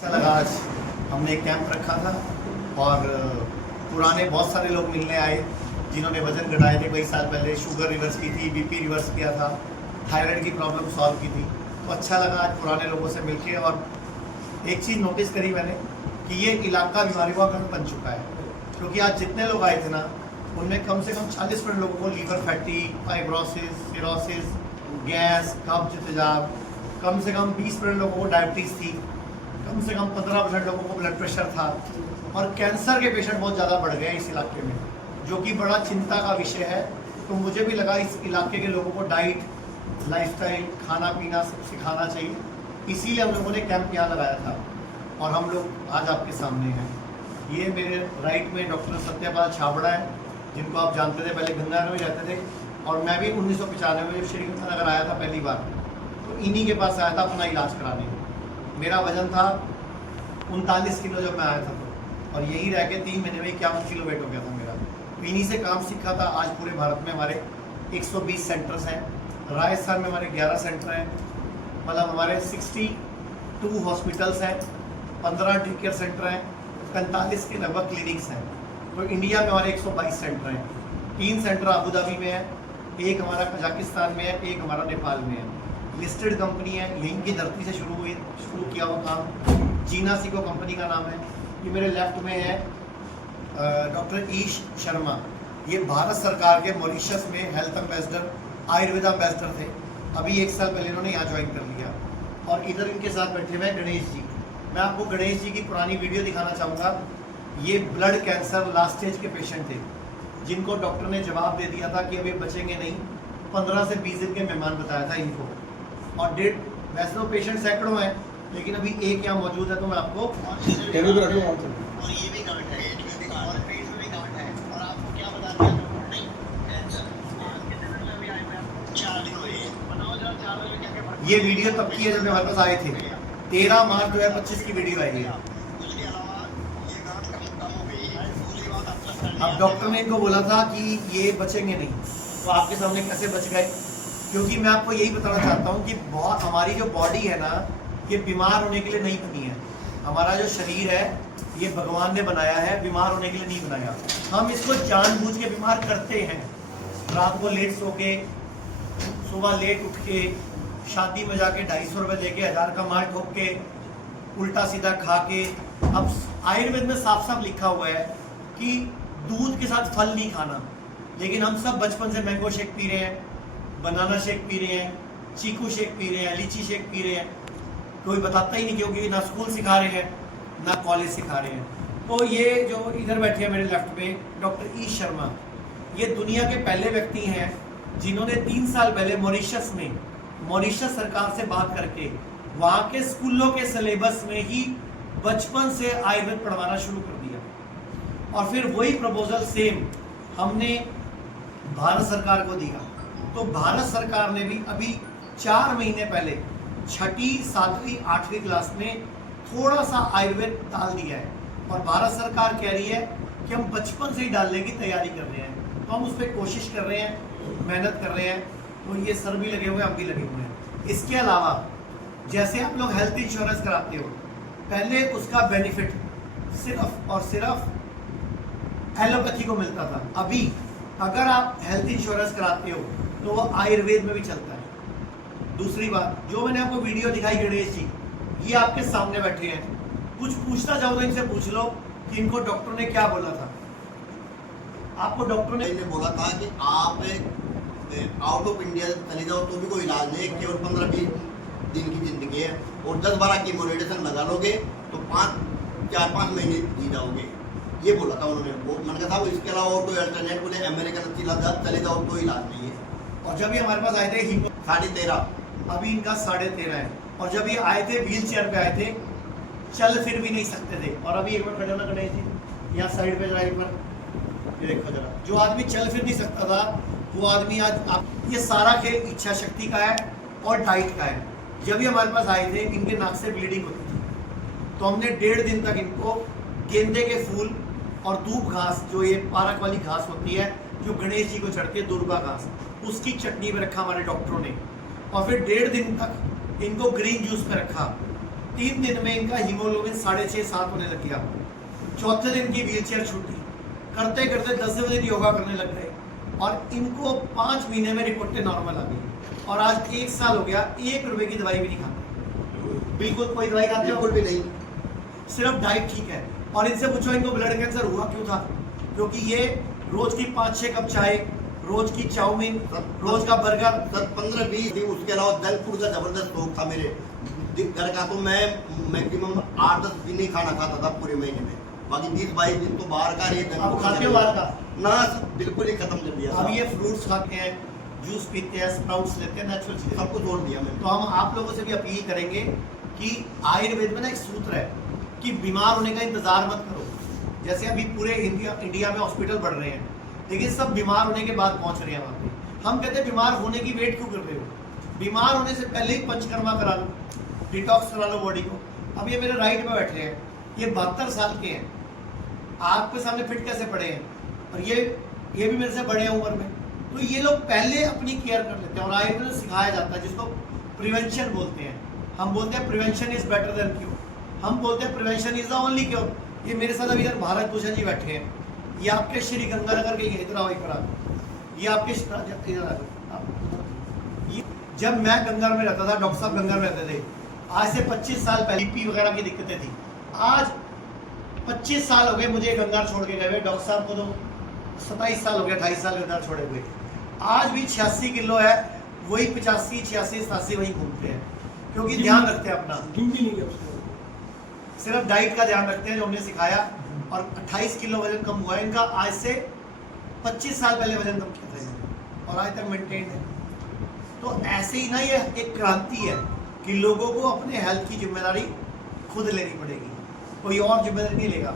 अच्छा लगा। आज हमने एक कैंप रखा था और पुराने बहुत सारे लोग मिलने आए जिन्होंने वजन घटाए थे कई साल पहले, शुगर रिवर्स की थी, बीपी रिवर्स किया था, थायराइड की प्रॉब्लम सॉल्व की थी। तो अच्छा लगा आज पुराने लोगों से मिलके। और एक चीज़ नोटिस करी मैंने कि ये इलाका बीमारियों का गढ़ बन चुका है, क्योंकि आज जितने लोग आए थे ना उनमें कम से कम 40% लोगों को liver fatty, fibrosis, cirrhosis, gas, कब्ज, तेजाब, कम से कम 20% लोगों को डायबिटीज़ थी, कम से कम 15% लोगों को ब्लड प्रेशर था, और कैंसर के पेशेंट बहुत ज़्यादा बढ़ गए इस इलाके में, जो कि बड़ा चिंता का विषय है। तो मुझे भी लगा इस इलाके के लोगों को डाइट, लाइफस्टाइल, खाना पीना सब सिखाना चाहिए, इसीलिए हम लोगों ने कैंप यहाँ लगाया था और हम लोग आज आपके सामने हैं। ये मेरे राइट में डॉक्टर सत्यपाल छाबड़ा है, जिनको आप जानते थे, पहले गंगानगर में रहते थे, और मैं भी 1995 में जब श्रीगंगानगर आया था पहली बार, तो इन्हीं के पास आया था अपना इलाज कराने। मेरा वजन था 39 किलो जब मैं आया था, तो और यही रह के 3 महीने में 51 किलो वेट हो गया था मेरा। इन्हीं से काम सीखा था। आज पूरे भारत में हमारे 120 सेंटर्स हैं, राजस्थान में हमारे 11 सेंटर हैं, मतलब हमारे 62 हॉस्पिटल्स हैं, 15 डी केयर सेंटर हैं, 45 के लगभग क्लिनिक्स हैं। तो इंडिया में हमारे 122 सेंटर हैं। 3 सेंटर अबू धाबी में है, एक हमारा कजाकिस्तान में है, एक हमारा नेपाल में है। लिस्टेड कंपनी है, यहीं की धरती से शुरू किया हुआ काम। जीना सिको कंपनी का नाम है। ये मेरे लेफ्ट में है डॉक्टर ईश शर्मा, ये भारत सरकार के मॉरिशस में हेल्थ एम्बेसडर, आयुर्वेदा एम्बेसडर थे। अभी 1 साल पहले इन्होंने यहाँ ज्वाइन कर लिया। और इधर इनके साथ बैठे हुए हैं गणेश जी। मैं आपको गणेश जी की पुरानी वीडियो दिखाना चाहूँगा। ये ब्लड कैंसर लास्ट स्टेज के पेशेंट थे, जिनको डॉक्टर ने जवाब दे दिया था कि अभी बचेंगे नहीं। 15 से 20 दिन के मेहमान बताया था इनको, और वैसे तो पेशेंट सैकड़ों हैं, लेकिन अभी एक यहाँ मौजूद है। तो मैं आपको और ये भी गांठ है और पेट में भी गांठ है, और आपको क्या बता दिया नहीं कैंसर। आज के दिन में अभी आए हुए 4 दिन हुए, बताओ जरा 4 दिन में क्या क्या। ये वीडियो तब की है जब हमारे पास आए थे, 13 मार्च 2025 की वीडियो आई है। उसके अलावा ये गांठ कम हो गई है। दूसरी बात, अब डॉक्टर ने इनको बोला था कि ये बचेंगे नहीं, तो आपके सामने कैसे बच गए? क्योंकि मैं आपको यही बताना चाहता हूँ कि बहुत हमारी जो बॉडी है ना, ये बीमार होने के लिए नहीं बनी है। हमारा जो शरीर है ये भगवान ने बनाया है, बीमार होने के लिए नहीं बनाया। हम इसको जानबूझ के बीमार करते हैं। रात को लेट सो के, सुबह लेट उठ के, शादी में जाके 250 रुपये दे के 1000 का माल ठोक के, उल्टा सीधा खा के। अब आयुर्वेद में साफ साफ लिखा हुआ है कि दूध के साथ फल नहीं खाना, लेकिन हम सब बचपन से मैंगो शेक पी रहे हैं, बनाना शेक पी रहे हैं, चीकू शेक पी रहे हैं, लीची शेक पी रहे हैं। कोई बताता ही नहीं, क्योंकि ना स्कूल सिखा रहे हैं ना कॉलेज सिखा रहे हैं। तो ये जो इधर बैठे हैं मेरे लेफ्ट में डॉक्टर ई शर्मा, ये दुनिया के पहले व्यक्ति हैं जिन्होंने 3 साल पहले मॉरिशस सरकार से बात करके वहाँ के स्कूलों के सिलेबस में ही बचपन से आयुर्वेद पढ़वाना शुरू कर दिया। और फिर वही प्रपोजल सेम हमने भारत सरकार को दिया। तो भारत सरकार ने भी अभी 4 महीने पहले 6ठी, 7वीं, 8वीं क्लास में थोड़ा सा आयुर्वेद डाल दिया है, और भारत सरकार कह रही है कि हम बचपन से ही डालने की तैयारी कर रहे हैं। तो हम उस पर कोशिश कर रहे हैं, मेहनत कर रहे हैं। तो ये सर भी लगे हुए हैं, हम भी लगे हुए हैं। इसके अलावा जैसे आप लोग हेल्थ इंश्योरेंस कराते हो, पहले उसका बेनिफिट सिर्फ और सिर्फ एलोपैथी को मिलता था। अभी अगर आप हेल्थ इंश्योरेंस कराते हो तो वो आयुर्वेद में भी चलता है। दूसरी बात, जो मैंने आपको वीडियो दिखाई गणेश जी, ये आपके सामने बैठे हैं। कुछ पूछना चाहो तो इनसे पूछ लो कि इनको डॉक्टर ने क्या बोला था। आपको डॉक्टर ने बोला था कि आप आउट ऑफ इंडिया चले जाओ तो भी कोई इलाज नहीं, केवल 15-20 दिन की जिंदगी है, और 10-12 की मोनेटेशन लगा लोगे तो 4-5 महीने जी जाओगे। ये बोला था उन्होंने। मैंने कहा था इसके अलावा और कोई अल्टरनेट बोले अमेरिकन चले जाओ तो इलाज नहीं है। और जब ये हमारे पास आए थे 13.5, अभी इनका 13.5 है। और जब ये आए थे व्हील चेयर पे आए थे, चल फिर भी नहीं सकते थे। और अभी एक बार खड़े होना गणेश जी, यहाँ साइड पे जरा एक बार ये देखो जरा, जो आदमी चल फिर नहीं सकता था वो आदमी आज आप। ये सारा खेल इच्छा शक्ति का है और डाइट का है। जब ये हमारे पास आए थे इनके नाक से ब्लीडिंग होती थी, तो हमने 1.5 दिन तक इनको गेंदे के फूल और दूब घास, जो ये पारक वाली घास होती है जो गणेश जी को चढ़ती है, दुर्बा घास, उसकी चटनी में रखा हमारे डॉक्टरों ने। और फिर 1.5 दिन तक इनको ग्रीन जूस में रखा। 3 दिन में इनका हीमोग्लोबिन 6.5-7 होने लग गया। चौथे दिन की व्हील चेयर छूटी, करते करते 10वें दिन योगा करने लग गए और इनको 5 महीने में रिपोर्टें नॉर्मल आ गई। और आज 1 साल हो गया, 1 रुपए की दवाई भी नहीं खाते, बिल्कुल कोई दवाई खाते हो? बिल्कुल भी नहीं, सिर्फ डाइट ठीक है। और इनसे पूछो इनको ब्लड कैंसर हुआ क्यों था? क्योंकि ये रोज की 5-6 कप चाय, रोज की चाउमीन, रोज का बर्गर। 15-20 दिन, उसके अलावा जंक फूड का जबरदस्त शौक था मेरे घर का। तो मैं मैक्सिमम 8-10 दिन ही खाना खाता था पूरे महीने में, बाकी 20-22 दिन तो बाहर का रहे। अब खाते हो बाहर का? ना, बिल्कुल ही खत्म कर दिया। अब ये फ्रूट्स खाते हैं, जूस पीते हैं, स्प्राउट्स लेते हैं, नेचुरल चीजें, सबको छोड़ दिया मैंने। तो हम आप लोगों से भी अपील करेंगे कि आयुर्वेद में ना एक सूत्र है कि बीमार होने का इंतजार मत करो। जैसे अभी पूरे इंडिया में हॉस्पिटल बढ़ रहे हैं, लेकिन सब बीमार होने के बाद पहुंच रहे हैं वहाँ पे। हम कहते हैं बीमार होने की वेट क्यों कर रहे हो? बीमार होने से पहले ही पंचकर्मा करा लो, डिटॉक्स करा लो बॉडी को। अब ये मेरे राइट में बैठे हैं, ये 72 साल के हैं, आपके सामने फिट कैसे पड़े हैं, और ये भी मेरे से बड़े हैं उम्र में। तो ये लोग पहले अपनी केयर कर लेते हैं और आयुर्वेद में सिखाया जाता है, जिसको प्रिवेंशन बोलते हैं। हम बोलते हैं prevention is better than cure, हम बोलते हैं prevention is the only cure. ये मेरे साथ अभी इधर भारत भूषण जी बैठे हैं, ये आपके श्री गंगानगर के, इधर आओ, इधर आओ, ये आपके ये जब मैं गंगानगर में रहता था, डॉक्टर साहब गंगानगर में रहते थे, आज से 25 साल पहले पी वगैरह की दिक्कतें थी। आज 25 साल हो गए मुझे गंगानगर छोड़ के गए हुए, डॉक्टर साहब को तो 27 साल हो गया, 28 साल गंगानगर छोड़े हुए। आज भी 86 किलो है, वही 85, 86, 87 वही घूमते हैं, क्योंकि ध्यान रखते हैं अपना, सिर्फ डाइट का ध्यान रखते हैं जो हमने सिखाया। और 28 किलो वजन कम हुआ है इनका, आज से 25 साल पहले वजन कम किया था इन्होंने, और आज तक मेंटेन है। तो ऐसे ही ना, ये एक क्रांति है कि लोगों को अपने हेल्थ की जिम्मेदारी खुद लेनी पड़ेगी, कोई और जिम्मेदारी नहीं लेगा।